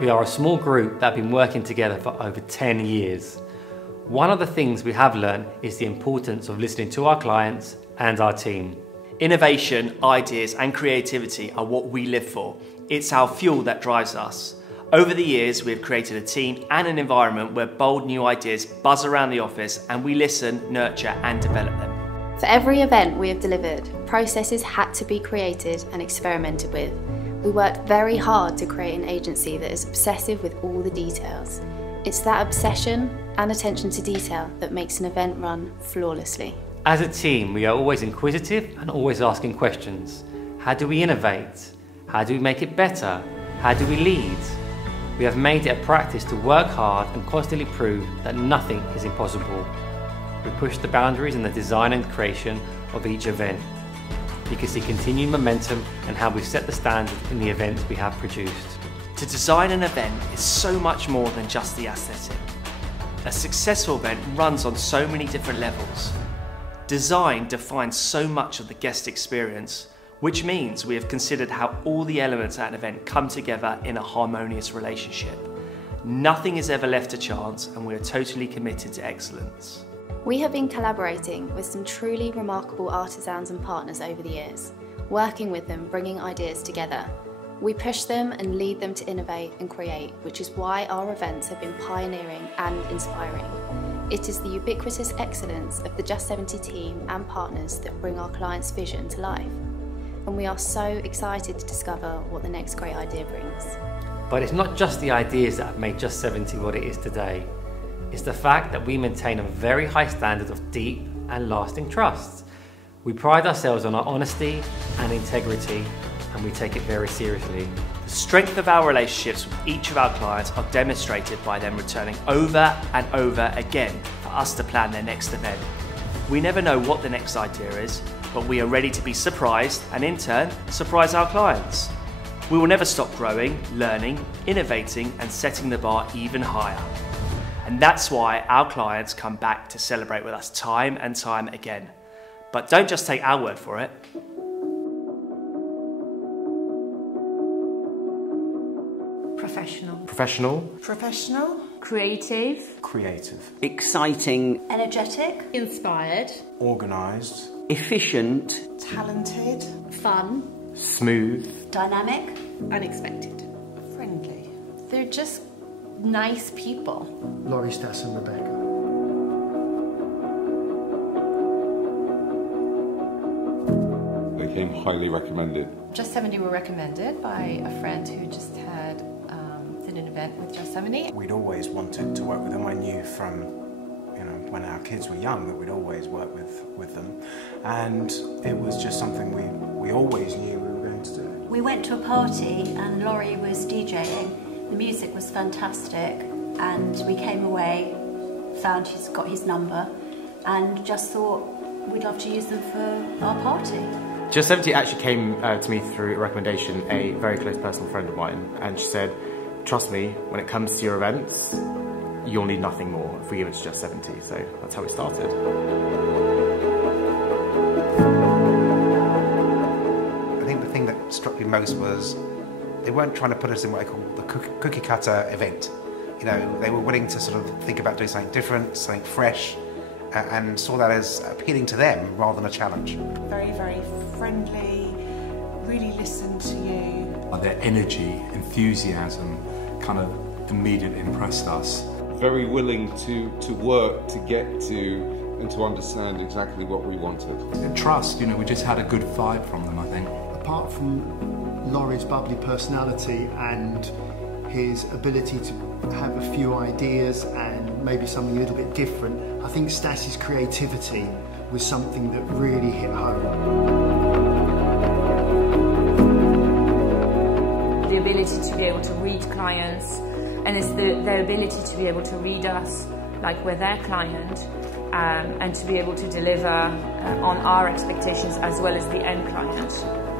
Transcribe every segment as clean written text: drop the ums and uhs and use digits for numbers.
We are a small group that have been working together for over 10 years. One of the things we have learned is the importance of listening to our clients and our team. Innovation, ideas and creativity are what we live for. It's our fuel that drives us. Over the years, we have created a team and an environment where bold new ideas buzz around the office and we listen, nurture and develop them. For every event we have delivered, processes had to be created and experimented with. We worked very hard to create an agency that is obsessive with all the details. It's that obsession and attention to detail that makes an event run flawlessly. As a team, we are always inquisitive and always asking questions. How do we innovate? How do we make it better? How do we lead? We have made it a practice to work hard and constantly prove that nothing is impossible. We push the boundaries in the design and creation of each event. You can see continued momentum and how we've set the standard in the events we have produced. To design an event is so much more than just the aesthetic. A successful event runs on so many different levels. Design defines so much of the guest experience, which means we have considered how all the elements at an event come together in a harmonious relationship. Nothing is ever left to chance and we are totally committed to excellence. We have been collaborating with some truly remarkable artisans and partners over the years, working with them, bringing ideas together. We push them and lead them to innovate and create, which is why our events have been pioneering and inspiring. It is the ubiquitous excellence of the JustSeventy team and partners that bring our clients' vision to life. And we are so excited to discover what the next great idea brings. But it's not just the ideas that have made JustSeventy what it is today. It's the fact that we maintain a very high standard of deep and lasting trust. We pride ourselves on our honesty and integrity, and we take it very seriously. The strength of our relationships with each of our clients are demonstrated by them returning over and over again for us to plan their next event. We never know what the next idea is, but we are ready to be surprised and in turn, surprise our clients. We will never stop growing, learning, innovating and setting the bar even higher. And that's why our clients come back to celebrate with us time and time again. But don't just take our word for it. Professional. Professional. Professional. Creative. Creative. Exciting. Energetic. Inspired. Organised. Efficient. Talented. Fun. Smooth. Dynamic. Unexpected. Friendly. They're just nice people. Laurie, Stas and Rebecca. They came highly recommended. JustSeventy were recommended by a friend who just had did an event with JustSeventy. We'd always wanted to work with them. I knew from when our kids were young that we'd always work with them, and it was just something we always knew we were going to do. We went to a party and Laurie was DJing. The music was fantastic and we came away, found he's got his number and just thought we'd love to use them for our party. JustSeventy actually came to me through a recommendation, a very close personal friend of mine, and she said, trust me, when it comes to your events, you'll need nothing more if we give it to JustSeventy. So that's how we started. I think the thing that struck me most was they weren't trying to put us in what I call the cookie cutter event. You know, they were willing to sort of think about doing something different, something fresh, and saw that as appealing to them rather than a challenge. Very, very friendly, really listen to you. Their energy, enthusiasm kind of immediately impressed us. Very willing to work, to get to, and to understand exactly what we wanted. And trust, we just had a good vibe from them, I think. Apart from Laurie's bubbly personality and his ability to have a few ideas and maybe something a little bit different, I think Stas's creativity was something that really hit home. The ability to be able to read clients, and it's their ability to be able to read us like we're their client, and to be able to deliver on our expectations as well as the end client.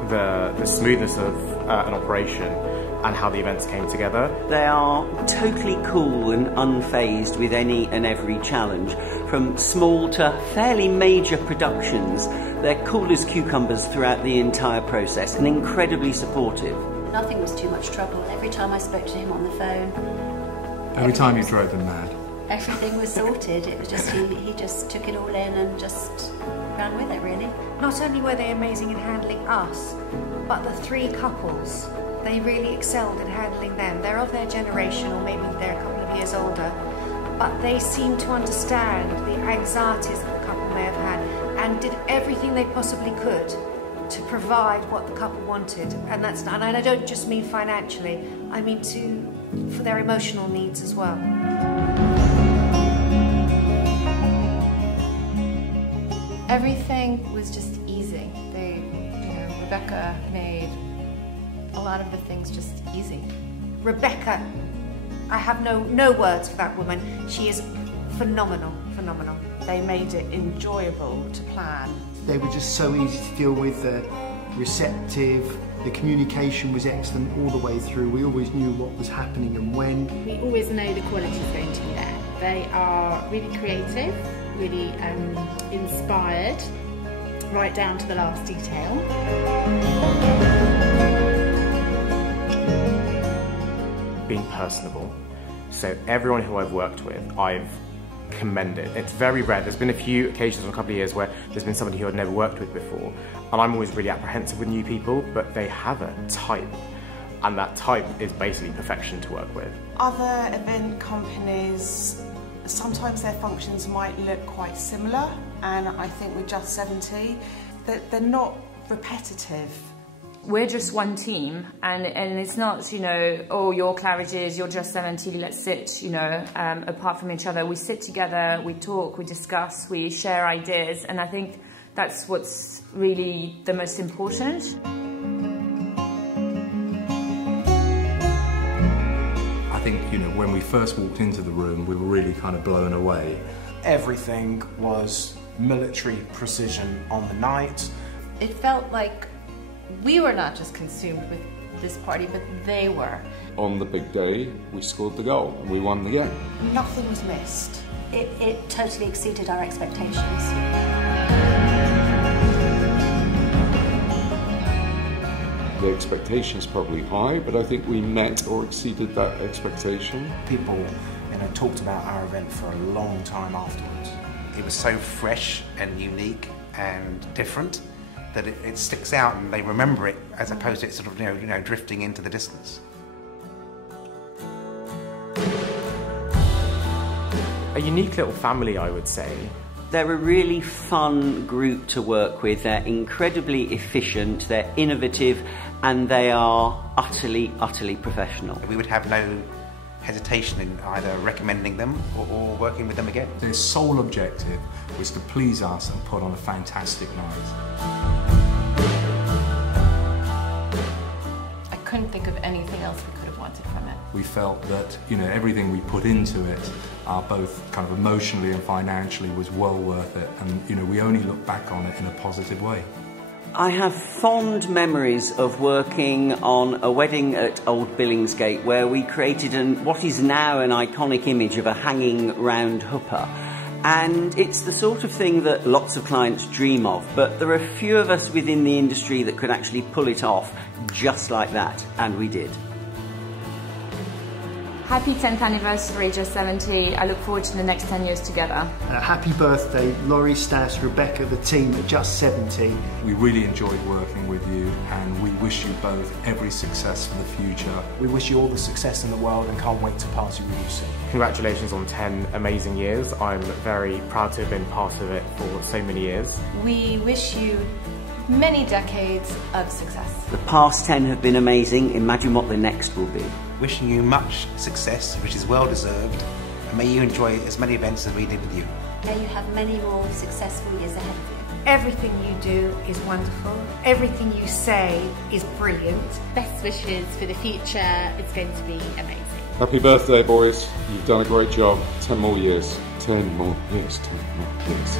The smoothness of an operation and how the events came together. They are totally cool and unfazed with any and every challenge. From small to fairly major productions, they're cool as cucumbers throughout the entire process and incredibly supportive. Nothing was too much trouble. Every time I spoke to him on the phone, Every time you drove them mad. everything was sorted. It was just he just took it all in and just ran with it, really. Not only were they amazing in handling us, but the three couples, they really excelled in handling them. They're of their generation, or maybe they're a couple of years older, but they seemed to understand the anxieties that the couple may have had and did everything they possibly could to provide what the couple wanted. And I don't just mean financially, I mean for their emotional needs as well. Everything was just easy. Rebecca made a lot of the things just easy. Rebecca, I have no words for that woman. She is phenomenal, phenomenal. They made it enjoyable to plan. They were just so easy to deal with, receptive, the communication was excellent all the way through. We always knew what was happening and when. We always know the quality is going to be there. They are really creative, really inspired, right down to the last detail. Being personable. So everyone who I've worked with, I've commended. It's very rare. There's been a few occasions in a couple of years where there's been somebody who I'd never worked with before, and I'm always really apprehensive with new people, but they have a type, and that type is basically perfection to work with. Other event companies, sometimes their functions might look quite similar, and I think with JustSeventy, that they're not repetitive. We're just one team, and it's not, oh, you're Claridge's, you're JustSeventy, let's sit, apart from each other. We sit together, we talk, we discuss, we share ideas, and I think that's what's really the most important. I think, when we first walked into the room, we were really kind of blown away. Everything was military precision on the night. It felt like we were not just consumed with this party, but they were. On the big day, we scored the goal and we won the game. Nothing was missed. It totally exceeded our expectations. The expectation's probably high, but I think we met or exceeded that expectation. People, talked about our event for a long time afterwards. It was so fresh and unique and different that it sticks out and they remember it, as opposed to it sort of drifting into the distance. A unique little family, I would say. They're a really fun group to work with. They're incredibly efficient, they're innovative, and they are utterly, utterly professional. We would have no hesitation in either recommending them or working with them again. Their sole objective was to please us and put on a fantastic night. I couldn't think of anything else we could have wanted from it. We felt that, everything we put into it, both kind of emotionally and financially, was well worth it, and, we only look back on it in a positive way. I have fond memories of working on a wedding at Old Billingsgate where we created what is now an iconic image of a hanging round hooper. And it's the sort of thing that lots of clients dream of, but there are few of us within the industry that could actually pull it off just like that, and we did. Happy 10th anniversary, JustSeventy. I look forward to the next 10 years together. Happy birthday, Laurie, Stas, Rebecca, the team at JustSeventy. We really enjoyed working with you, and we wish you both every success for the future. We wish you all the success in the world and can't wait to pass you really soon. Congratulations on 10 amazing years. I'm very proud to have been part of it for so many years. We wish you many decades of success. The past 10 have been amazing. Imagine what the next will be. Wishing you much success, which is well deserved, and may you enjoy as many events as we did with you. May you have many more successful years ahead of you. Everything you do is wonderful. Everything you say is brilliant. Best wishes for the future. It's going to be amazing. Happy birthday, boys. You've done a great job. 10 more years. 10 more years. 10 more years.